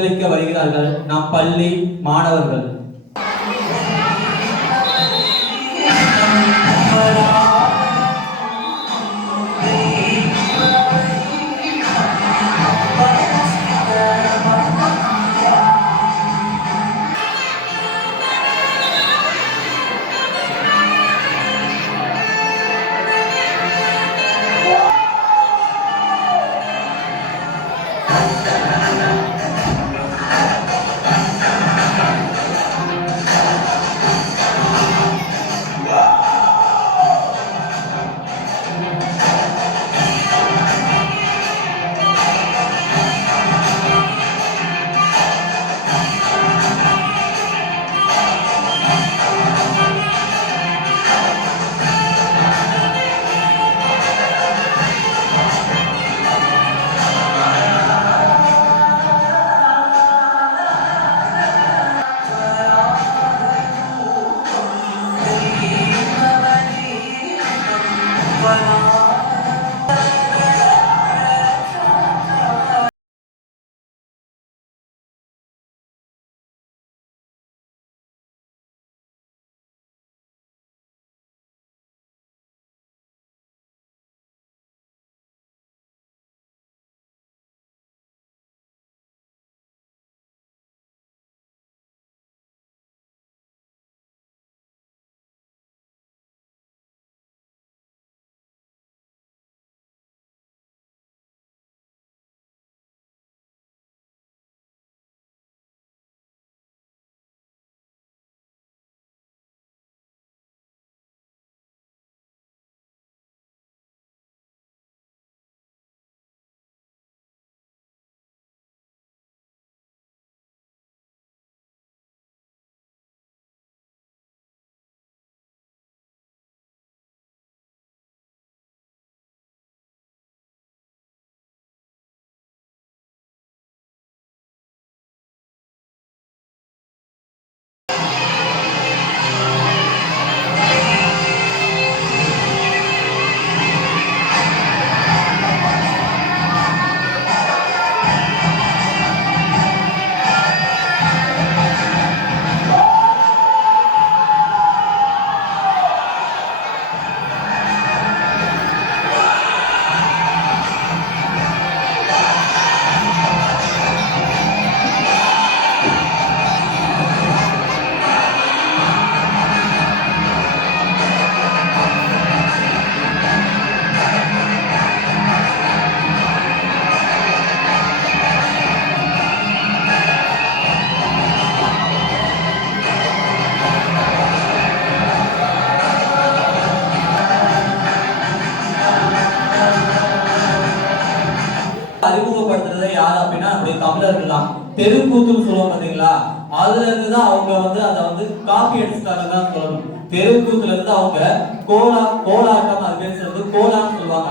விருந்தளிக்க வருகிறார்கள் நம் பள்ளி மாணவர்கள். அறிமுகப்படுத்துறதை யாரு அப்படின்னா நம்முடைய தமிழர்கள் தான். தெருக்கூத்துன்னு சொல்லுவாங்க பாத்தீங்களா, அதுல இருந்துதான் அவங்க அதை காப்பி அடிச்சுட்டாங்கன்னு தான் சொல்லணும். தெருக்கூத்துல இருந்து அவங்க கோலாட்டம் அது பேர் கோலான்னு சொல்லுவாங்க.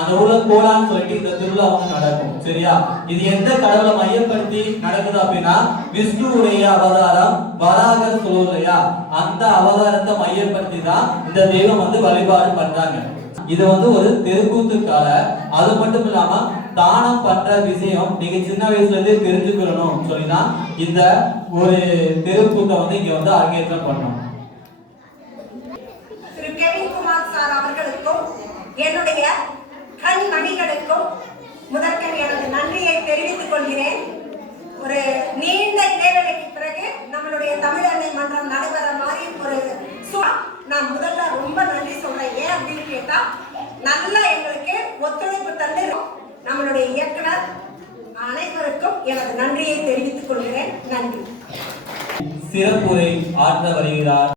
அந்த ஊர்ல கோலான்னு சொல்லிட்டு இந்த திருவிழா நடக்கும். சரியா, இது எந்த கடவுளை மையப்படுத்தி நடக்குது அப்படின்னா விஷ்ணுவுடைய அவதாரம் வராகர் சொல்லுவோம் இல்லையா, அந்த அவதாரத்தை மையப்படுத்தி தான் இந்த தெய்வம் வழிபாடு பண்றாங்க. இது ஒரு தெருக்கூத்துக்கால. அது மட்டும் இல்லாம தானம் பண்ற விஷயம் நீங்க சின்ன வயசுல இருந்தே தெரிஞ்சுக்கணும் சொல்லிதான் இந்த ஒரு தெருக்கூத்தை இங்க அரங்கேற்றம் பண்ணோம். திரு கெவின் குமார் சார் அவர்களுக்கும் என்னுடைய கண் மணிகளுக்கும் முதற்கண் எனது நன்றியை தெரிவித்துக் கொள்கிறேன். ஒரு நீண்ட இடைவெளிக்கு பிறகு நம்மளுடைய தமிழன்னை மன்றம் நடைபெற மாதிரி ஒரு நான் முதல்ல ரொம்ப நன்றி சொல்றேன். ஏன் அப்படின்னு கேட்டா, நல்லா எங்களுக்கு ஒத்துழைப்பு தந்து நம்மளுடைய இயக்குனர் அனைவருக்கும் எனது நன்றியை தெரிவித்துக் கொள்கிறேன். நன்றி. சிறப்புரை ஆற்ற வருகிறார்